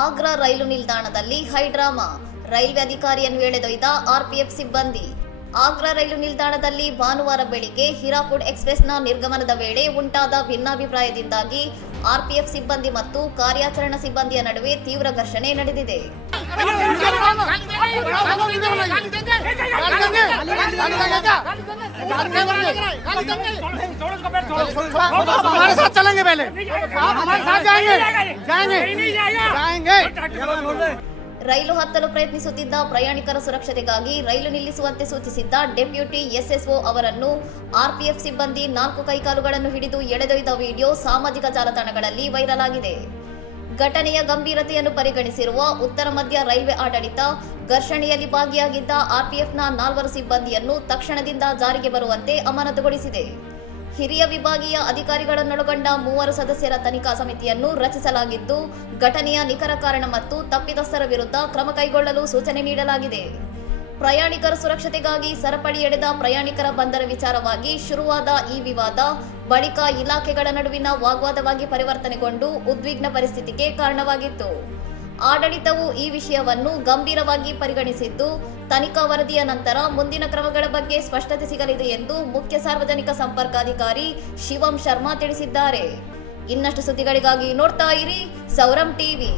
ಆಗ್ರಾ ರೈಲು ನಿಲ್ದಾಣದಲ್ಲಿ high drama. Railway ಅಧಿಕಾರಿಯನ್ನು ಎಳೆದೊಯ್ದ RPF ಸಿಬ್ಬಂದಿ. ಆಗ್ರಾ ರೈಲು ನಿಲ್ದಾಣದಲ್ಲಿ ಭಾನುವಾರ ಬೆಳಿಗ್ಗೆ ಹೀರಾಕುಡ್ ಎಕ್ಸ್‌ಪ್ರೆಸ್‌ನ ನಿರ್ಗಮನದ ವೇಳೆ ಉಂಟಾದ ಭಿನ್ನಾಭಿಪ್ರಾಯದಿಂದಾಗಿ ಆರ್ಪಿಎಫ್ ಸಿಬ್ಬಂದಿ ಮತ್ತು ಕಾರ್ಯಾಚರಣಾ ಸಿಬ್ಬಂದಿಯ ನಡುವೆ ತೀವ್ರ ಘರ್ಷಣೆ ನಡೆದಿದೆ. ರೈಲು ಹತ್ತಲು ಪ್ರಯತ್ನಿಸುತ್ತಿದ್ದ ಪ್ರಯಾಣಿಕರ ಸುರಕ್ಷತೆಗಾಗಿ ರೈಲು ನಿಲ್ಲಿಸುವಂತೆ ಸೂಚಿಸಿದ್ದ ಡೆಪ್ಯೂಟಿ ಎಸ್ಎಸ್ಒ ಅವರನ್ನು ಆರ್ಪಿಎಫ್ ಸಿಬ್ಬಂದಿ 4 ಕೈಕಾಲುಗಳನ್ನು ಹಿಡಿದು ಎಳೆದೊಯ್ದ ವಿಡಿಯೋ ಸಾಮಾಜಿಕ ಜಾಲತಾಣಗಳಲ್ಲಿ ವೈರಲ್ ಆಗಿದೆ. ಘಟನೆಯ ಗಂಭೀರತೆಯನ್ನು ಪರಿಗಣಿಸಿರುವ ಉತ್ತರ ಮಧ್ಯ ರೈಲ್ವೆ ಆಡಳಿತ ಘರ್ಷಣೆಯಲ್ಲಿ ಭಾಗಿಯಾಗಿದ್ದ ಆರ್ಪಿಎಫ್ನ 4 ಸಿಬ್ಬಂದಿಯನ್ನು ತಕ್ಷಣದಿಂದ ಜಾರಿಗೆ ಬರುವಂತೆ ಅಮಾನತುಗೊಳಿಸಿದೆ. ಹಿರಿಯ ವಿಭಾಗೀಯ ಅಧಿಕಾರಿಗಳನ್ನೊಳಗೊಂಡ 3 ಸದಸ್ಯರ ತನಿಖಾ ಸಮಿತಿಯನ್ನು ರಚಿಸಲಾಗಿದ್ದು, ಘಟನೆಯ ನಿಖರ ಕಾರಣ ಮತ್ತು ತಪ್ಪಿತಸ್ಥರ ವಿರುದ್ಧ ಕ್ರಮ ಕೈಗೊಳ್ಳಲು ಸೂಚನೆ ನೀಡಲಾಗಿದೆ. ಪ್ರಯಾಣಿಕರ ಸುರಕ್ಷತೆಗಾಗಿ ಸರಪಳಿ ಎಳೆದ ಪ್ರಯಾಣಿಕರ ಬಂಧನ ವಿಚಾರವಾಗಿ ಶುರುವಾದ ಈ ವಿವಾದ ಬಳಿಕ ಇಲಾಖೆಗಳ ನಡುವಿನ ವಾಗ್ವಾದವಾಗಿ ಪರಿವರ್ತನೆಗೊಂಡು ಉದ್ವಿಗ್ನ ಪರಿಸ್ಥಿತಿಗೆ ಕಾರಣವಾಗಿತ್ತು. ಆಡಳಿತವು ಈ ವಿಷಯವನ್ನು ಗಂಭೀರವಾಗಿ ಪರಿಗಣಿಸಿದ್ದು, ತನಿಖಾ ವರದಿಯ ನಂತರ ಮುಂದಿನ ಕ್ರಮಗಳ ಬಗ್ಗೆ ಸ್ಪಷ್ಟತೆ ಸಿಗಲಿದೆ ಎಂದು ಮುಖ್ಯ ಸಾರ್ವಜನಿಕ ಸಂಪರ್ಕಾಧಿಕಾರಿ ಶಿವಂ ಶರ್ಮಾ ತಿಳಿಸಿದ್ದಾರೆ. ಇನ್ನಷ್ಟು ಸುದ್ದಿಗಳಿಗಾಗಿ ನೋಡ್ತಾ ಇರಿ ಸೌರಂ ಟಿವಿ.